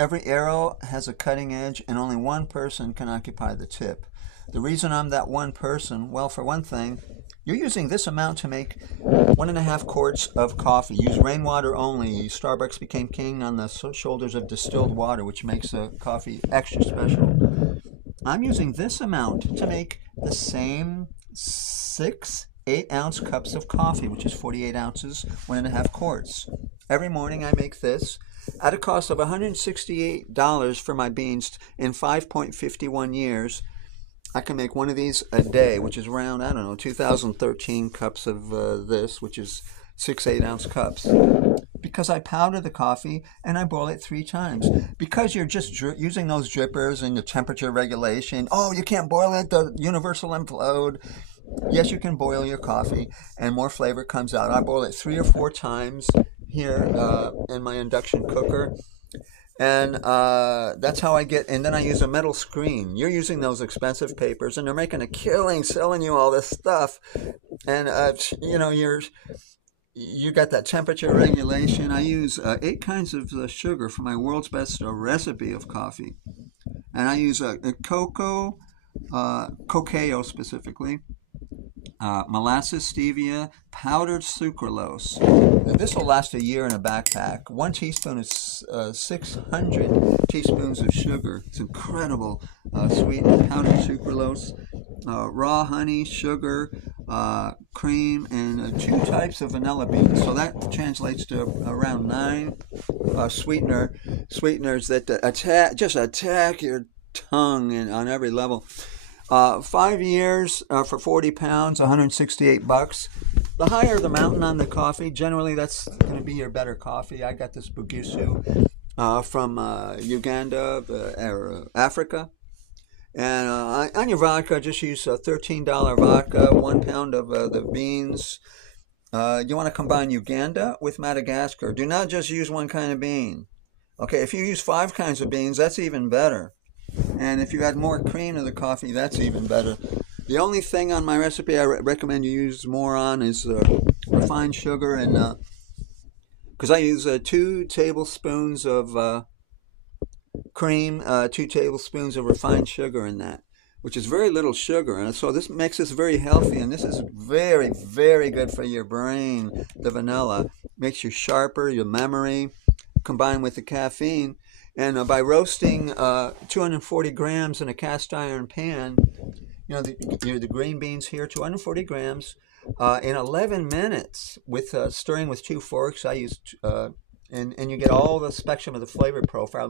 Every arrow has a cutting edge, and only one person can occupy the tip. The reason I'm that one person, well, for one thing, you're using this amount to make 1.5 quarts of coffee. Use rainwater only. Starbucks became king on the shoulders of distilled water, which makes the coffee extra special. I'm using this amount to make the same 6 8-ounce cups of coffee, which is 48 ounces, 1.5 quarts. Every morning I make this at a cost of $168 for my beans. In 5.51 years, I can make one of these a day, which is around, I don't know, 2013 cups of this, which is 6 8-ounce cups. Because I powder the coffee and I boil it 3 times. Because you're just using those drippers and the temperature regulation. Oh, you can't boil it, the universal implode. Yes, you can boil your coffee and more flavor comes out. I boil it 3 or 4 times here in my induction cooker. And that's how I get, and then I use a metal screen. You're using those expensive papers, and they're making a killing selling you all this stuff. And, you know, you got that temperature regulation. I use 8 kinds of sugar for my world's best recipe of coffee. And I use a cacao specifically. Molasses, stevia, powdered sucralose. This will last a year in a backpack. 1 teaspoon is 600 teaspoons of sugar. It's incredible. Sweet powdered sucralose, raw honey, sugar, cream, and 2 types of vanilla beans. So that translates to around 9 sweeteners that just attack your tongue and on every level. 5 years for 40 pounds, 168 bucks. The higher the mountain on the coffee, generally that's going to be your better coffee. I got this bcuz from Uganda or Africa. And on your vodka, just use $13 vodka, 1 pound of the beans. You want to combine Uganda with Madagascar. Do not just use one kind of bean. Okay, if you use 5 kinds of beans, that's even better. And if you add more cream to the coffee, that's even better. The only thing on my recipe I recommend you use more on is refined sugar, and because I use 2 tablespoons of cream, 2 tablespoons of refined sugar in that, which is very little sugar. And so this makes this very healthy, and this is very, very good for your brain. The vanilla makes you sharper, your memory, combined with the caffeine. And by roasting 240 grams in a cast iron pan, you know, the green beans here, 240 grams, in 11 minutes with stirring with 2 forks. I use, and you get all the spectrum of the flavor profile.